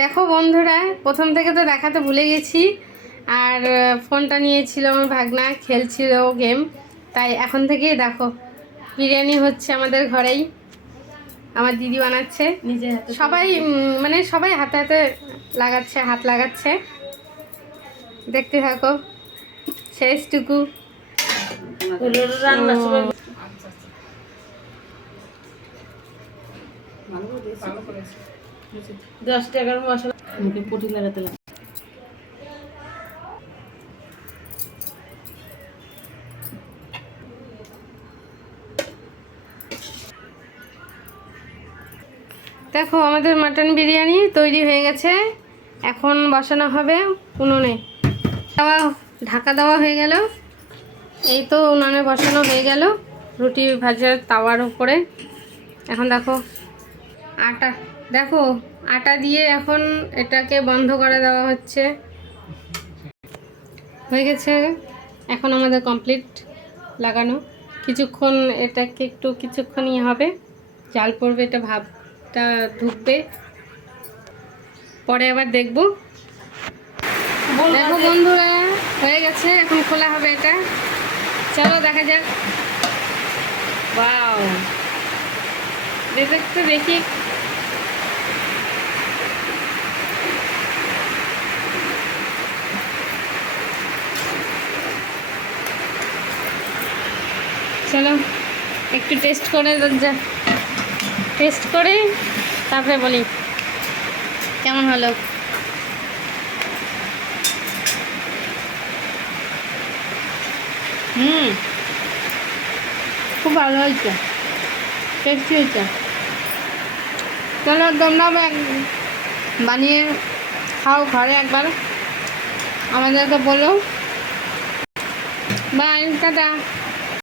দেখো বন্ধুরা, প্রথম থেকে তো দেখাতে ভুলে গেছি। আর ফোনটা নিয়েছিল আমার ভাগনা, খেলছিল গেম। তাই এখন থেকেই দেখো বিরিয়ানি হচ্ছে আমাদের ঘরেই। আমার দিদি বানাচ্ছে নিজে হাতে, সবাই মানে সবাই হাতে হাতে লাগাচ্ছে, হাত লাগাচ্ছে। দেখতে থাকো শেষটুকু। রান্না সবাই 10 টাকার মশলা মুখে পটি লাগাতে লাগে। দেখো আমাদের মাটন বিরিয়ানি তৈরি হয়ে গেছে। এখন বসানো হবে উনুনে। ঢাকা দেওয়া হয়ে গেল। এই তো উনুনে বসানো হয়ে গেল রুটি ভাজার তাওয়ার উপরে। এখন দেখো আটা দিয়ে এখন এটাকে বন্ধ করে দেওয়া হচ্ছে। হয়ে গেছে, এখন আমাদের কমপ্লিট লাগানো। কিছুক্ষণ এটাকে কিছুক্ষণ হবে, জাল পড়বে, এটা ভাবটা ঢুকবে, পরে আবার দেখবো। দেখো বন্ধুরা, হয়ে গেছে, এখন খোলা হবে এটা। চলো দেখা যাক। ওয়াও, একটু দেখি। চলো একটু টেস্ট করে তারপরে বলি কেমন হলো। খুব ভালো হয়েছে, টেস্টি হয়েছে। চলো তোমরা বানিয়ে খাও ঘরে একবার, আমাদেরকে বলো। Bye, tata.